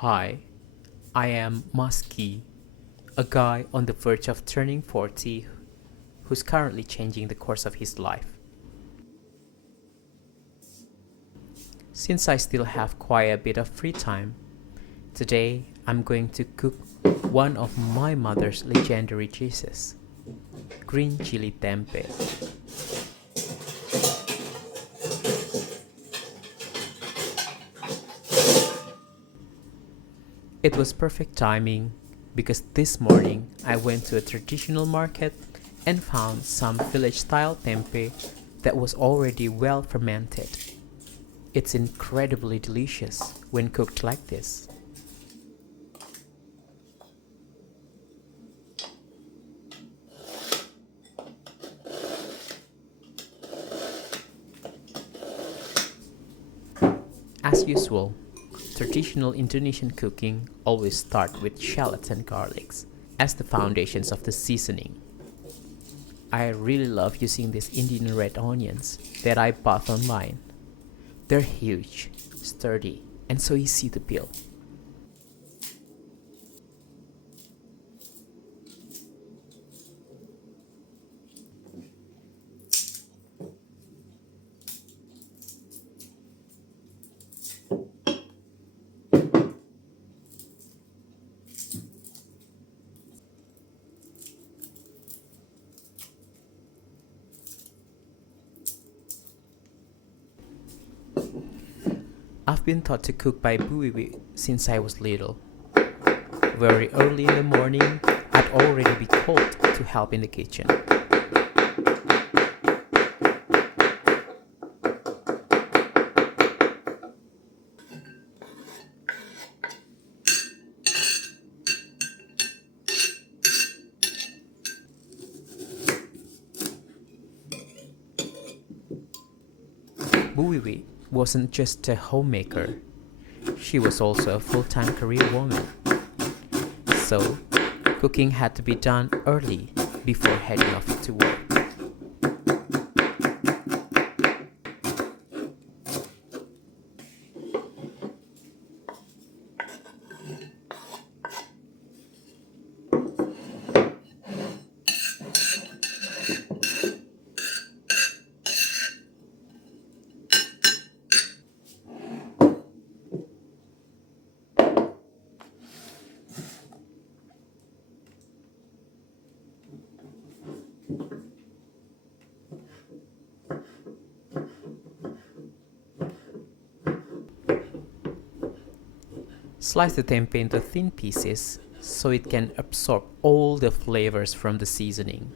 Hi, I am Musky, a guy on the verge of turning 40 who's currently changing the course of his life. Since I still have quite a bit of free time, today I'm going to cook one of my mother's legendary dishes, green chili tempeh. It was perfect timing because this morning I went to a traditional market and found some village-style tempeh that was already well fermented. It's incredibly delicious when cooked like this. As usual, traditional Indonesian cooking always starts with shallots and garlics as the foundations of the seasoning. I really love using these Indian red onions that I bought online. They're huge, sturdy, and so easy to peel. I've been taught to cook by buwiwi since I was little. Very early in the morning, I'd already be called to help in the kitchen. Buwiwi wasn't just a homemaker, she was also a full-time career woman. So, cooking had to be done early before heading off to work. Slice the tempeh into thin pieces so it can absorb all the flavors from the seasoning.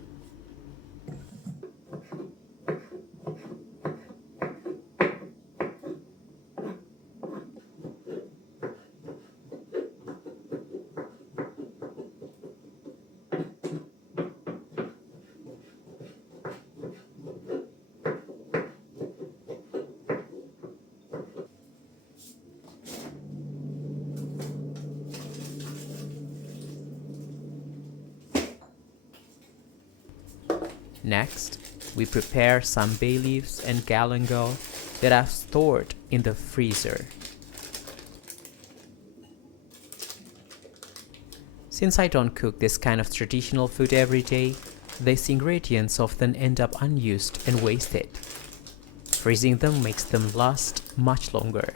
Next, we prepare some bay leaves and galangal that I've stored in the freezer. Since I don't cook this kind of traditional food every day, these ingredients often end up unused and wasted. Freezing them makes them last much longer.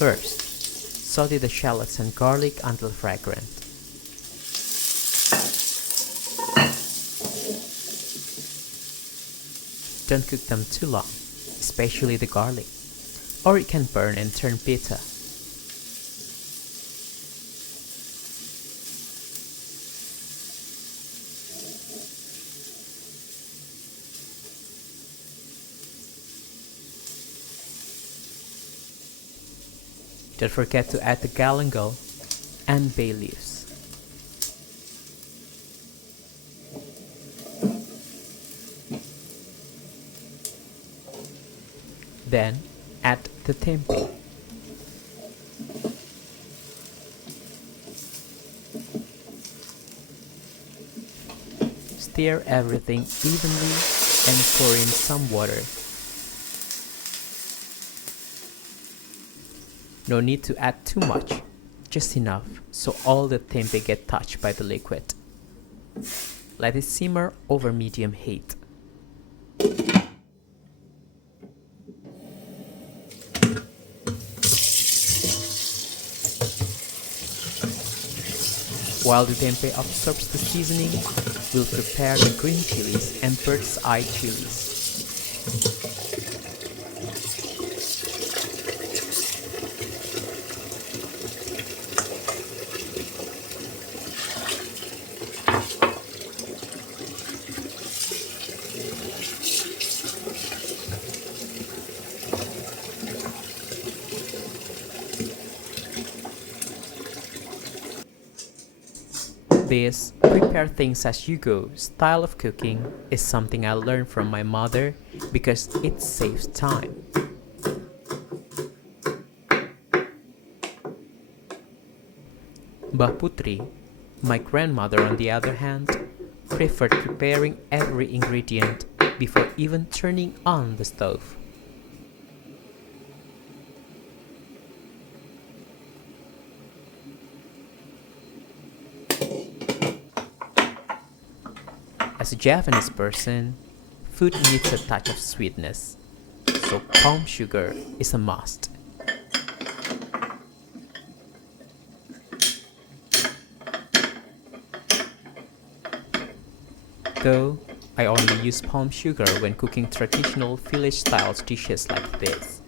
First, saute the shallots and garlic until fragrant. Don't cook them too long. especially the garlic, or it can burn and turn bitter. Don't forget to add the galangal and bay leaves. Then add the tempeh. Stir everything evenly and pour in some water. No need to add too much, just enough so all the tempeh get touched by the liquid. Let it simmer over medium heat. While the tempeh absorbs the seasoning, we'll prepare the green chilies and bird's eye chilies. This prepare things as you go style of cooking is something I learned from my mother because it saves time. Mbah Putri, my grandmother on the other hand, preferred preparing every ingredient before even turning on the stove. As a Japanese person, food needs a touch of sweetness, so palm sugar is a must. Though, I only use palm sugar when cooking traditional village-style dishes like this.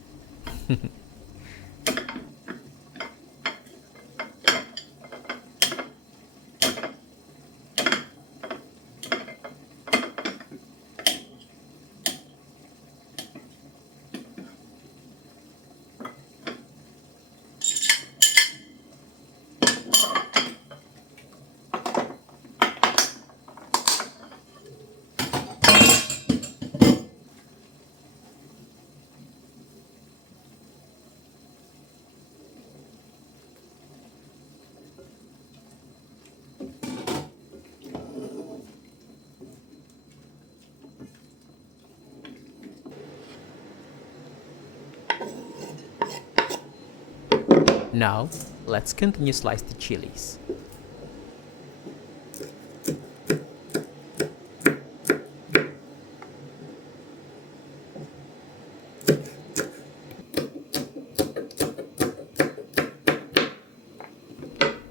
Now, let's continue slice the chilies.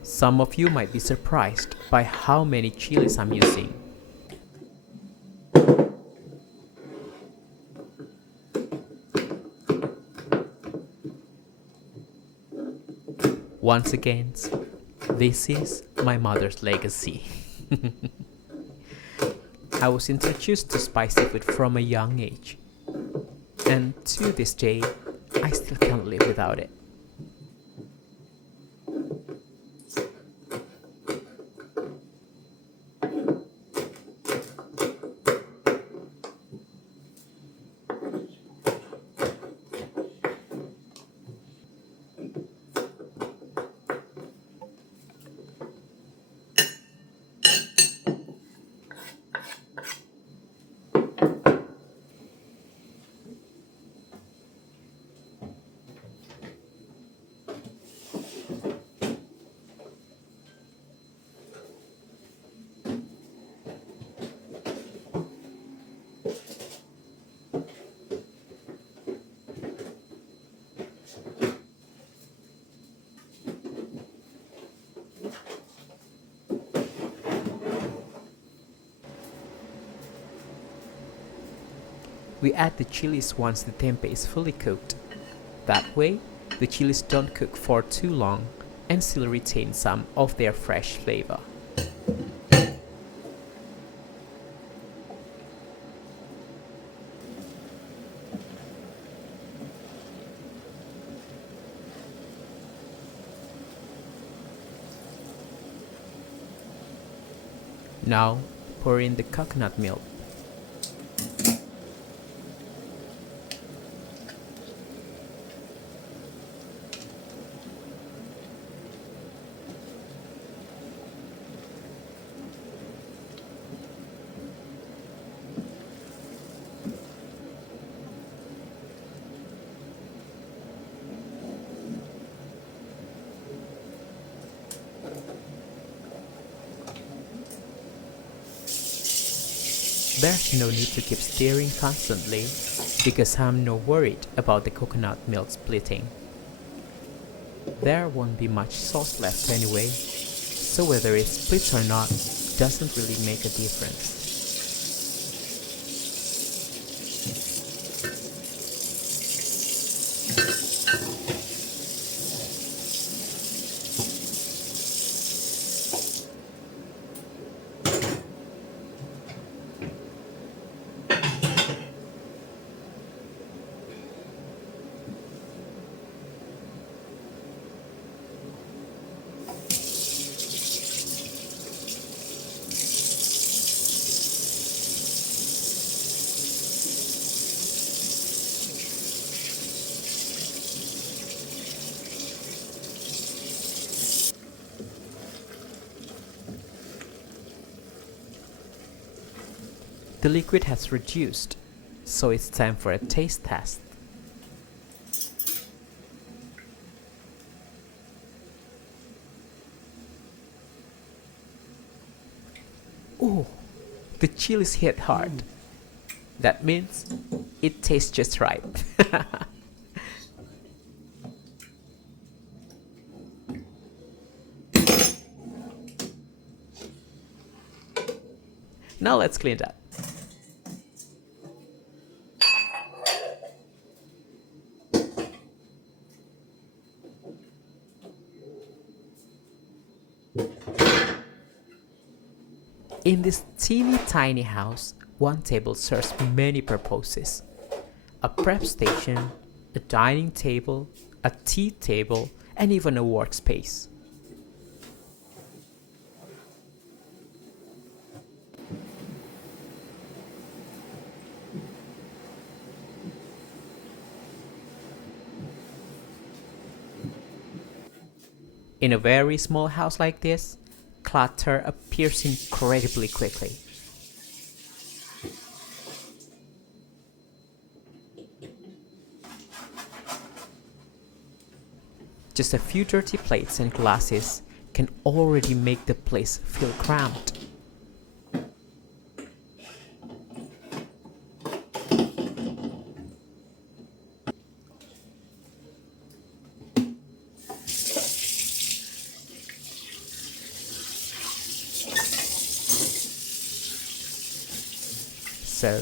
Some of you might be surprised by how many chilies I'm using. Once again, this is my mother's legacy. I was introduced to spicy food from a young age, and to this day, I still can't live without it. We add the chilies once the tempeh is fully cooked. That way, the chilies don't cook for too long and still retain some of their fresh flavor. Now, pour in the coconut milk. There's no need to keep stirring constantly because I'm not worried about the coconut milk splitting. There won't be much sauce left anyway, so whether it splits or not doesn't really make a difference. The liquid has reduced, so it's time for a taste test. Oh, the chilies hit hard. That means it tastes just right. Now let's clean it up. In this teeny tiny house, one table serves many purposes. A prep station, a dining table, a tea table, and even a workspace. In a very small house like this, clutter appears incredibly quickly. Just a few dirty plates and glasses can already make the place feel cramped. So,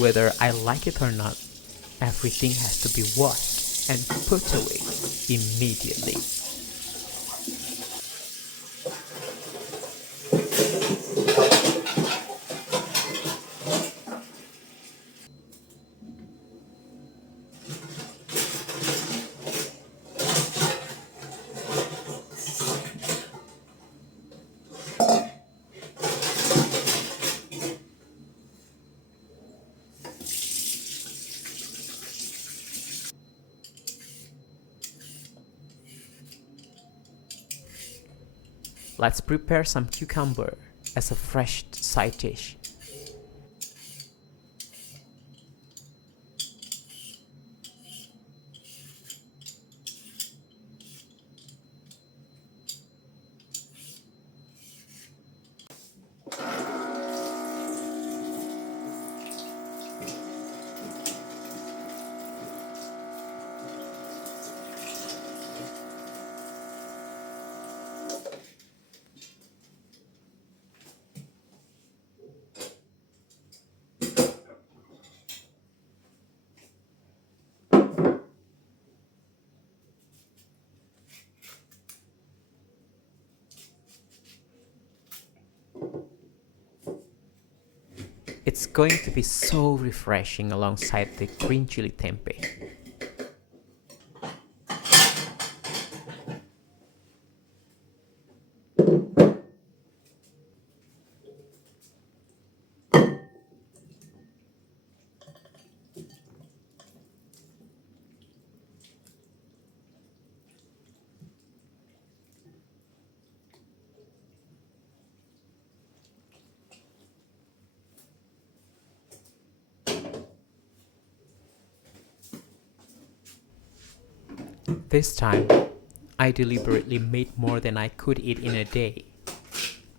whether I like it or not, everything has to be washed and put away immediately. Let's prepare some cucumber as a fresh side dish. It's going to be so refreshing alongside the green chili tempeh. This time, I deliberately made more than I could eat in a day.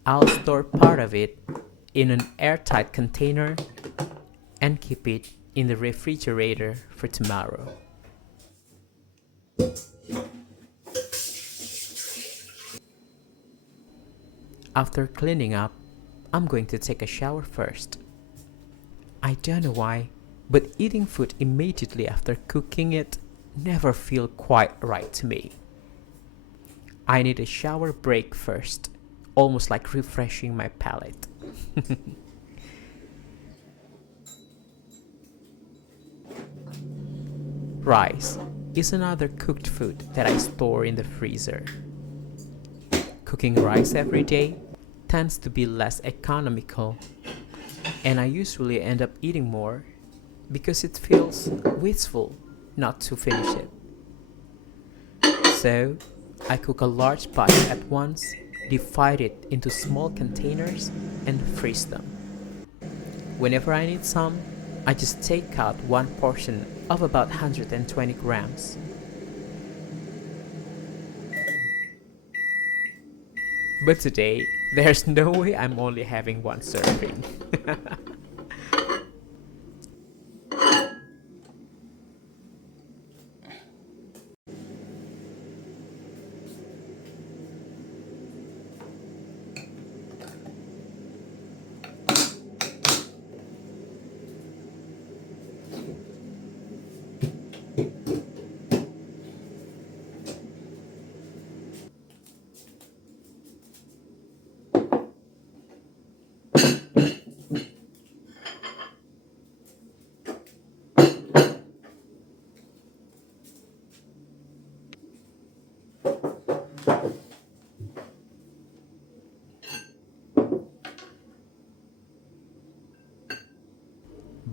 I'll store part of it in an airtight container and keep it in the refrigerator for tomorrow. After cleaning up, I'm going to take a shower first. I don't know why, but eating food immediately after cooking it never feel quite right to me. I need a shower break first, almost like refreshing my palate. Rice is another cooked food that I store in the freezer. Cooking rice every day tends to be less economical, and I usually end up eating more because it feels wasteful not to finish it. So, I cook a large batch at once, divide it into small containers, and freeze them. Whenever I need some, I just take out one portion of about 120 grams. But today, there's no way I'm only having one serving.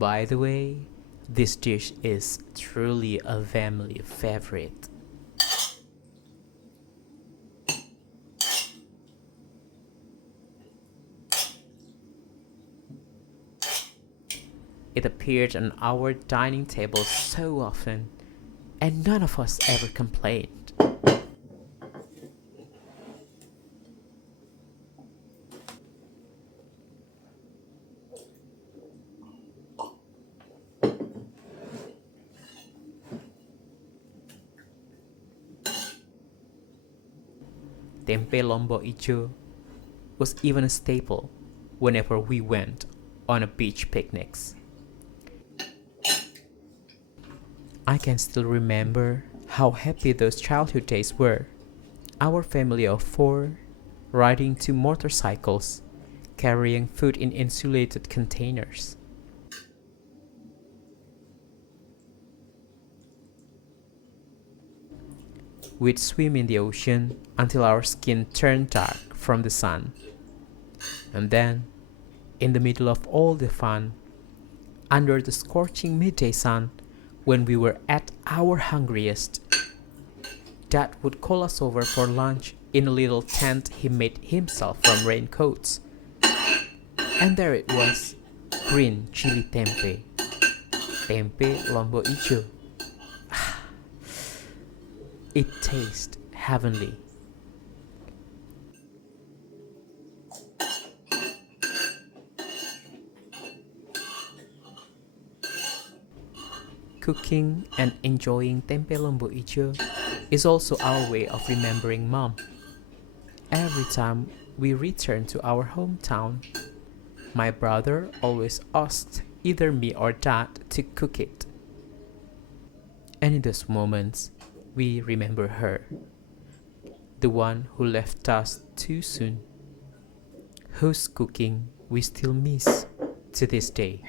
By the way, this dish is truly a family favorite. It appeared on our dining table so often, and none of us ever complained. Tempe Lombok Ijo was even a staple whenever we went on a beach picnics. I can still remember how happy those childhood days were. Our family of four riding two motorcycles, carrying food in insulated containers. We'd swim in the ocean until our skin turned dark from the sun. And then, in the middle of all the fun, under the scorching midday sun, when we were at our hungriest, Dad would call us over for lunch in a little tent he made himself from raincoats. And there it was, green chili tempeh, Tempe Lombok Ijo. It tastes heavenly. Cooking and enjoying Tempe Lombok Ijo is also our way of remembering Mom. Every time we return to our hometown, my brother always asked either me or Dad to cook it. And in those moments, we remember her, the one who left us too soon, whose cooking we still miss. To this day,